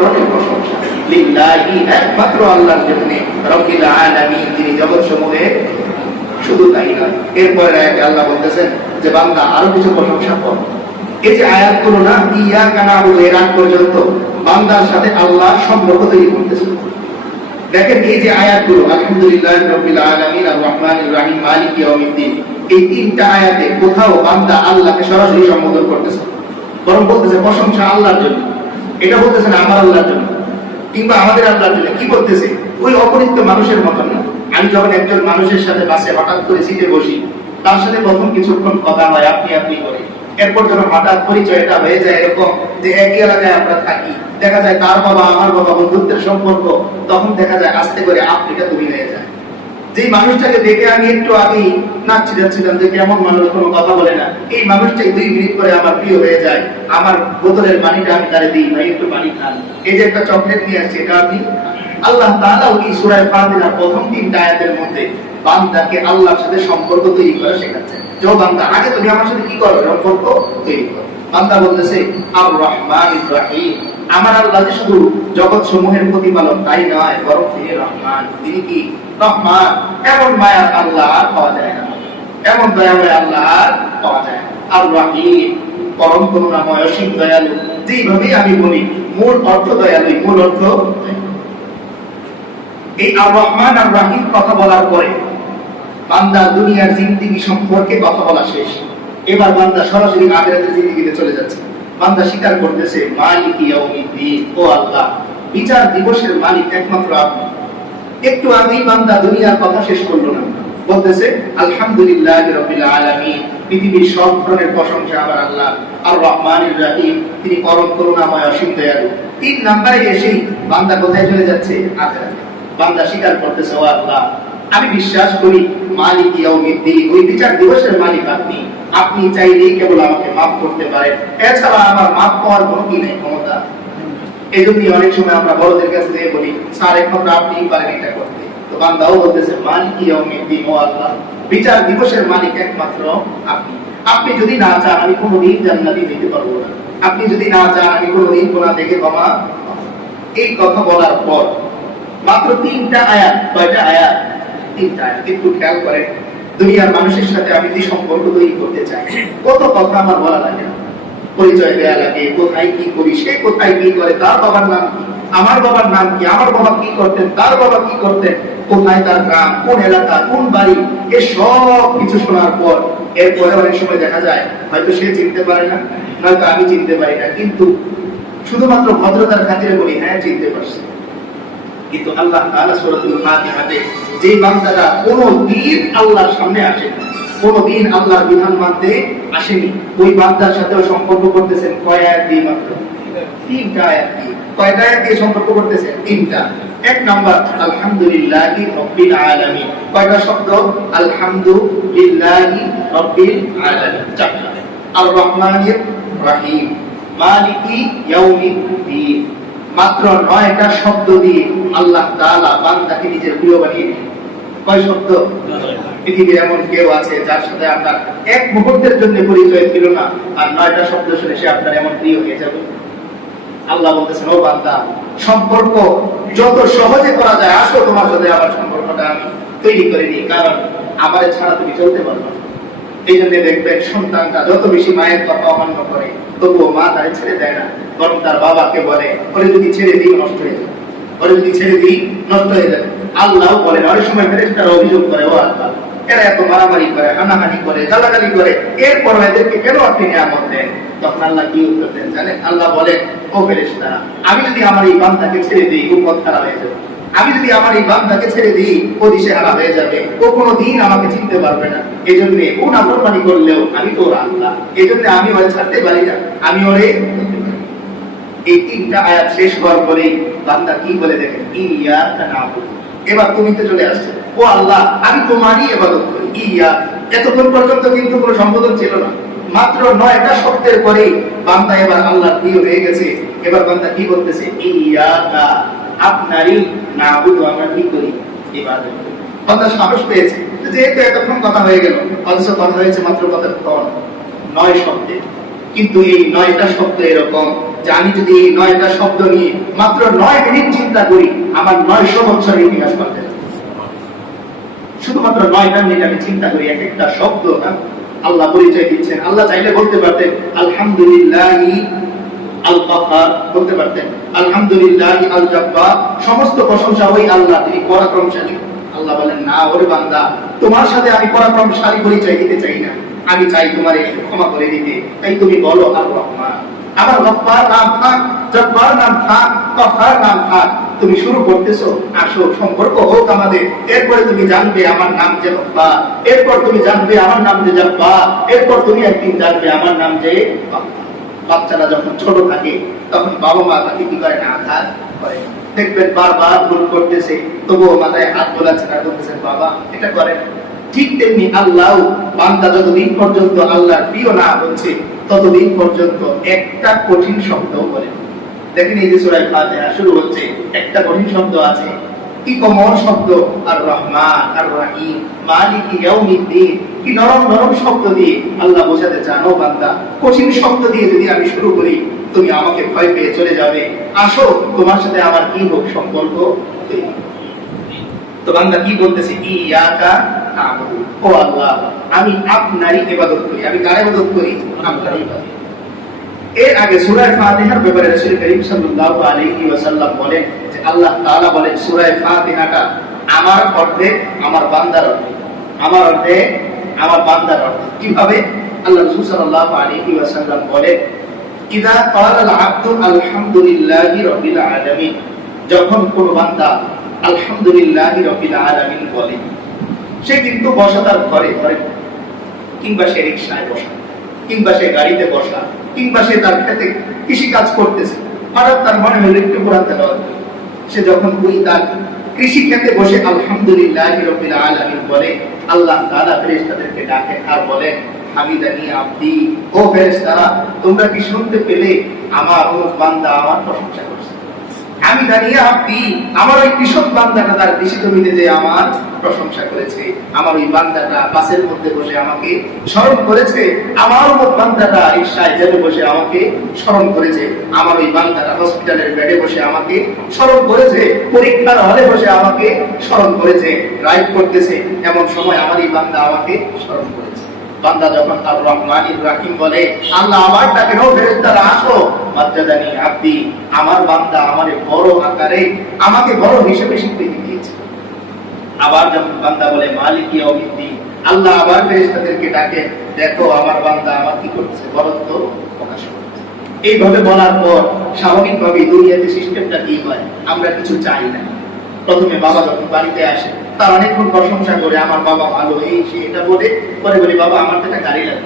ধরনের প্রশংসা লিল্লাহি, একমাত্র আল্লাহর জন্য, রাব্বিল আলামিন, যিনি জগৎ সমূহের। শুধু তাই নয়, এরপরে আয়াতে আল্লাহ বলতেছেন যে বান্দা আরো কিছু প্রশংসা কর। এই যে আয়াতগুলো না, ইয়াকা নাবুদু এর আগ পর্যন্ত বান্দার সাথে আল্লাহ সম্পর্ক তৈরি করতেছেন। দেখেন এই যে আয়াতগুলো, আলহামদুলিল্লাহি রাব্বিল আলামিন, আর রহমানির রহিম, মালিকি ইয়াউমিদ্দিন, এই তিনটা আয়াতে কোথাও বান্দা আল্লাহকে সরাসরি সম্বোধন করতেছে, বরং বলতেছে প্রশংসা আল্লাহর জন্য। এটা বলতেছে না আমার আল্লাহর জন্য কিংবা আমাদের আল্লাহর জন্য। কি বলতেছে? ওই অপরিচিত মানুষের মতন না। আমি যখন একজন মানুষের সাথে বাসে হঠাৎ করে সিটে বসি, তার সাথে প্রথম কিছুক্ষণ কথা হয়, আপনি আপনি করে, এরপর যখন হঠাৎ পরিচয়টা হয়ে যায় এরকম যে একই এলাকায় আমরা থাকি, দেখা যায় তার বাবা আমার বাবা, বন্ধুত্বের সম্পর্ক, তখন দেখা যায় আস্তে করে আপনিটা তুমি হয়ে যায়। যে মানুষটাকে দেখে আমি একটু আগেই নাচছি যাচ্ছিলাম যে কেমন মানুষ, কোনো কথা বলে না, এই মানুষটাই 2 মিনিট পরে আমার প্রিয় হয়ে যায়। আমার বোতলের পানিটা আমি তারে দিই, ভাই একটু পানি খান, এই যে একটা চকলেট নিয়ে আসছে এটা আপনি। আল্লাহ তাআলা এই সূরা ফাতিহার প্রথম 3টা আয়াতের মধ্যে বান্দাকে আল্লাহর সাথে সম্পর্ক তৈরি করা শেখাচ্ছে। যে বান্দা, আগে তুমি আমার সাথে কি করো? সম্পর্ক তৈরি করো। বান্দা বলতেছে আর রহমানির রহিম, আমার আল্লাহ যে শুধু জগৎ সমূহের প্রতিপালক তাই নয়, বরং তিনি রহমান। তিনি কি? রহমান। এমন মায়ার আল্লাহ আর পাওয়া যায় না, এমন দয়াময় আল্লাহ আর পাওয়া যায় না। আর রহিম, পরম করুণাময়, অসীম দয়ালু। যেভাবেই আমি বলি, মূল অর্থ দয়ালু, মূল অর্থ। এই আর রহমান আর রহিম কথা বলার পরে বান্দা দুনিয়ার জিন্দেগি সম্পর্কে কথা বলা শেষ। এবার বান্দা সরাসরি আখিরাতের জিন্দেগিতে চলে যাচ্ছে। বান্দা স্বীকার করতেছে মালিকি ইয়াউমিদ্দিন, ও আল্লাহ, বিচার দিবসের মালিক একমাত্র আপনি। একটু আগেই বান্দা দুনিয়ার কথা শেষ করলো না, বলতেছে আলহামদুলিল্লাহি রাব্বিল আলামিন, পৃথিবীর সব ধরনের প্রশংসা আমার আল্লাহ। আর রহমানির রহিম, তিনি পরম করুণাময়, অসীম দয়ালু। 3 নম্বরে এসেই বান্দা কোথায় চলে যাচ্ছে? আখিরাতে। বান্দা স্বীকার করতেছে, ও আল্লাহ, আমি বিশ্বাস করি মালিক ইয়াউমিদ্দিন, ওই বিচার দিবসের মালিক আপনি। আপনি চাইলেই কেবল আমাকে মাফ করতে পারেন, এছাড়া আমার মাফ পাওয়ার কোনো কি নেই, ক্ষমতা। এই জন্য অনেক সময় আমরা বড়দের কাছে যেয়ে বলি, স্যার একমাত্র আপনিই পারেন এটা করতে। তো বান্দাও বলতেছে মালিক ইয়াউমিদ্দিন, ও আল্লাহ, বিচার দিবসের মালিক একমাত্র আপনি। আপনি যদি না চান আমি কোনোদিন জান্নাতে যেতে পারবো না, আপনি যদি না চান আমি কোনোদিন গুনাহ থেকে ক্ষমা। এই কথা বলার পর মাত্র 3টা আয়াত। কয়টা আয়াত? 3টা আয়াত। একটু খেয়াল করেন, দুনিয়ার মানুষের সাথে আমি যে সম্পর্ক তৈরি করতে চাই, কত কথা আমার বলা লাগে, পরিচয় দেয়া লাগে, কোথায় কি করি, সে কোথায় কি করে, তার বাবার নাম কি, আমার বাবার নাম কি, আমার বাবা কি করতেন, তার বাবা কি করতেন, কোথায় তার গ্রাম, কোন এলাকা, কোন বাড়ি, এ সব কিছু শোনার পর এরপরে অনেক সময় দেখা যায় হয়তো সে চিনতে পারে না, নয়তো আমি চিনতে পারি না, কিন্তু শুধুমাত্র ভদ্রতার খাতিরে বলি হ্যাঁ চিনতে পারছি। কিন্তু আল্লাহ তাআলা সূরাতুল ফাতিহাতে যে বান্দারা কোনদিন আল্লাহর সামনে আসে, কোনদিন আল্লাহর বিধান মানতে আসেনি, ওই বান্দার সাথেও সম্পর্ক করতেছেন কয় আয়াত দিয়ে? মাত্র 3টা আয়াত দিয়ে। কয়টা আয়াত দিয়ে সম্পর্ক করতেছেন? 3টা। 1 নাম্বার আলহামদুলিল্লাহি রাব্বিল আলামিন। কয়টা শব্দ? আলহামদুলিল্লাহি রাব্বিল আলামিন, 4টা। আর রহমানির রহিম, মালিকি ইয়াউমিদ্দিন, মাত্র 9টা শব্দ দিয়ে আল্লাহ তাআলা বান্দাকে নিজের প্রিয় বানিয়ে নেন। কয় শব্দ? পৃথিবীর এমন কেউ আছে যার সাথে আপনার এক মুহূর্তের জন্য পরিচয় ছিল না, আর 9টা শব্দ শুনে সে আপনার এমন প্রিয় হয়ে যাবে। আল্লাহ বলতেছেন, ও বান্দা, সম্পর্ক যত সহজে করা যায়, আসো তোমার সাথে আমার সম্পর্কটা আমি তৈরি করে দিই, কারণ আমার ছাড়া তুমি চলতে পারবে না। এই জন্য দেখবেন সন্তানটা যত বেশি মায়ের কথা অমান্য করে, তবুও মা তাকে ছেড়ে দেয় না, বরং তার বাবাকে বলে ওরে যদি ছেড়ে দিই নষ্ট হয়ে যাবে, ওরে যদি ছেড়ে দিই নষ্ট হয়ে যাবে। আল্লাহ বলেন, অনেক সময় ফেরেশতারা অভিযোগ করে, ও আল্লাহ, এরা এত মারামারি করে, হানাহানি করে, গালাগালি করে, এরপর এদেরকে কেন আপনি নিয়ামত দেন? তখন আল্লাহ কি উত্তর দেন জানেন? আল্লাহ বলেন, ও ফেরেশতারা, আমি যদি আমার এই বান্দাকে ছেড়ে দিই, ও পথ খারাপ হয়ে যাবে। আমি যদি আমার এই বান্দাকে ছেড়ে দিই, ও দিশেহারা হয়ে যাবে, ও কোনোদিন আমাকে চিনতে পারবে না। এজন্য ও নাফরমানি করলেও আমি তো ওর আল্লাহ, এজন্য আমি ওরে ছাড়তে পারি না, আমি ওরে। এই 3টা আয়াত শেষ হওয়ার পরেই বান্দা কি বলে দেখেন, ইয়াকা নাবুদু, এবার তুমি তো চলে আসছো, ও আল্লাহ আমি তোমারই ইবাদত করি। ইয়া, এতক্ষণ পর্যন্ত কিন্তু কোনো সম্বোধন ছিল না, মাত্র 9টা শব্দের পরেই বান্দা এবার আল্লাহর প্রিয় হয়ে গেছে। এবার বান্দা কি বলতেছে, ইয়াকা, আপনারই নাবুদু, আমরা কি করি? ইবাদত করি। বান্দা সাহস পেয়েছে, যেহেতু এতক্ষণ কথা হয়ে গেল, অথচ কথা হয়েছে মাত্র কতক্ষণ? 9 শব্দে। কিন্তু এই 9টা শব্দ এরকম যে আমি যদি এই 9টা শব্দ নিয়ে মাত্র 9 মিনিট চিন্তা করি, আমার 900 বছরের ইতিহাস পাল্টে যাবে। শুধুমাত্র 9টা মিনিট আমি চিন্তা করি, এক একটা শব্দ না আল্লাহ পরিচয় দিচ্ছেন। আল্লাহ চাইলে বলতে পারতেন আলহামদুলিল্লাহি আল কাহ্হার, বলতে পারতেন আলহামদুলিল্লাহি আল জাব্বার, সমস্ত প্রশংসা ওই আল্লাহ, তিনি পরাক্রমশালী। আল্লাহ বলেন না, ওরে বান্দা, তোমার সাথে আমি পরাক্রমশালী পরিচয় দিতে চাই না, আমি চাই তোমার ক্ষমা করে দিতে। তাই তুমি বলো আর রহমান। আমার গফফার নাম থাক, জব্বার নাম থাক, কাহ্হার নাম থাক, তুমি শুরু করতেছো, আসো সম্পর্ক হোক আমাদের। এরপরে তুমি জানবে আমার নাম যে গফফার, এরপর তুমি জানবে আমার নাম যে জব্বার, এরপর তুমি একদিন জানবে আমার নাম যে কাহ্হার। বাচ্চারা যখন ছোট থাকে তখন বাবা মা তাকে কি করে না, আঘাত করে। দেখবেন বারবার ভুল করতেছে, তবুও মাথায় হাত বোলাচ্ছেন আর বলতেছেন বাবা এটা করেন। ঠিক তেমনি আল্লাহ, বান্দা যতদিন পর্যন্ত আল্লাহর প্রিয় না হচ্ছে ততদিন পর্যন্ত একটা কঠিন শব্দ বলেন। দেখেন এই যে সূরা ফাতিহা শুরু হচ্ছে, একটা কঠিন শব্দ আছে, কি কমল শব্দ, আর রহমান আর রহিম মালিক ইয়াউমিদ্দিন, কি নরম নরম শব্দ দিয়ে আল্লাহ বোঝাতে চান ও বান্দা, কঠিন শব্দ দিয়ে যদি আমি শুরু করি তুমি আমাকে ভয় পেয়ে চলে যাবে, আসো তোমার সাথে আমার কি হোক সম্পর্ক। তো বান্দা কি বলতেছে, ইয়াকা না'বুদু, ও আল্লাহ আমি আপনারই ইবাদত করি। আমি কার ইবাদত করি? আপনারই ইবাদত। এর আগে সূরা ফাতিহার ব্যাপারে রাসূল করিম সাল্লাল্লাহু আলাইহি ওয়াসাল্লাম বলেন যে আল্লাহ তাআলা বলেন সূরা ফাতিহাটা আমার অর্ধেক, আমার বান্দার অর্ধেক, আমার অর্ধেক, আমার বান্দার অর্ধেক। কিভাবে? আল্লাহ রাসূল সাল্লাল্লাহু আলাইহি ওয়াসাল্লাম বলেন ইযা ক্বালা আল আবদু আলহামদুলিল্লাহি রাব্বিল আলামিন, যখন কোন বান্দা আলহামদুলিল্লাহি রাব্বিল আলামিন বলে, সে কিন্তু বসা তার ঘরে ঘরে, কিংবা সে রিকশায় বসা, কিংবা সে গাড়িতে বসা, কিংবা সে তার ক্ষেতে কৃষি কাজ করতেছে, হঠাৎ তার মনে হলো একটু কোরআন তেলাওয়াত করি। সে যখন ওই তার কৃষি ক্ষেতে বসে আলহামদুলিল্লাহি রাব্বিল আলামিন বলে, আল্লাহ তাআলা ফেরেশতাদেরকে ডাকেন আর বলেন হামিদানি আবদি, ও ফেরেশতারা তোমরা কি শুনতে পেলে আমার অমুক বান্দা আমার প্রশংসা করছে। হামিদানি আবদি, আমার ওই কৃষক বান্দাটা তার কৃষি জমিতে যে আমার প্রশংসা করেছে, আমার ওই বান্দাটা বাসের মধ্যে বসে আমাকে স্মরণ করেছে, আমার অমুক বান্দাটা রিকশায় জেলে বসে আমাকে স্মরণ করেছে, আমার ওই বান্দাটা হসপিটালের বেডে বসে আমাকে স্মরণ করেছে, পরীক্ষার হলে বসে আমাকে স্মরণ করেছে, ড্রাইভ করতেছে এমন সময় আমার এই বান্দা আমাকে স্মরণ করেছে। বান্দা যখন আর রহমানির রাহিম বলে, আল্লাহ আমার ডাকে ও ফেরেশতারা আসো, মাজ্জাদানি আবদি, আমার বান্দা আমারে বড় আকারে, আমাকে বড় হিসেবে স্বীকৃতি দিয়েছে। আবার যখন বান্দা বলে মালিক ইয়াউমিদ্দিন, আল্লাহ আবার ফেরেশতাদেরকে ডাকে, দেখো আমার বান্দা আমার কি করছে, বরত্ব প্রকাশ করছে। এইভাবে বলার পর স্বাভাবিকভাবে দুনিয়াতে সিস্টেমটা কি হয়, আমরা কিছু চাই না। প্রথমে বাবা যখন বাড়িতে আসে তার অনেকক্ষণ প্রশংসা করে, আমার বাবা ভালো, এই সে এটা বলে, পরে বলি বাবা আমার তো একটা গাড়ি লাগবে।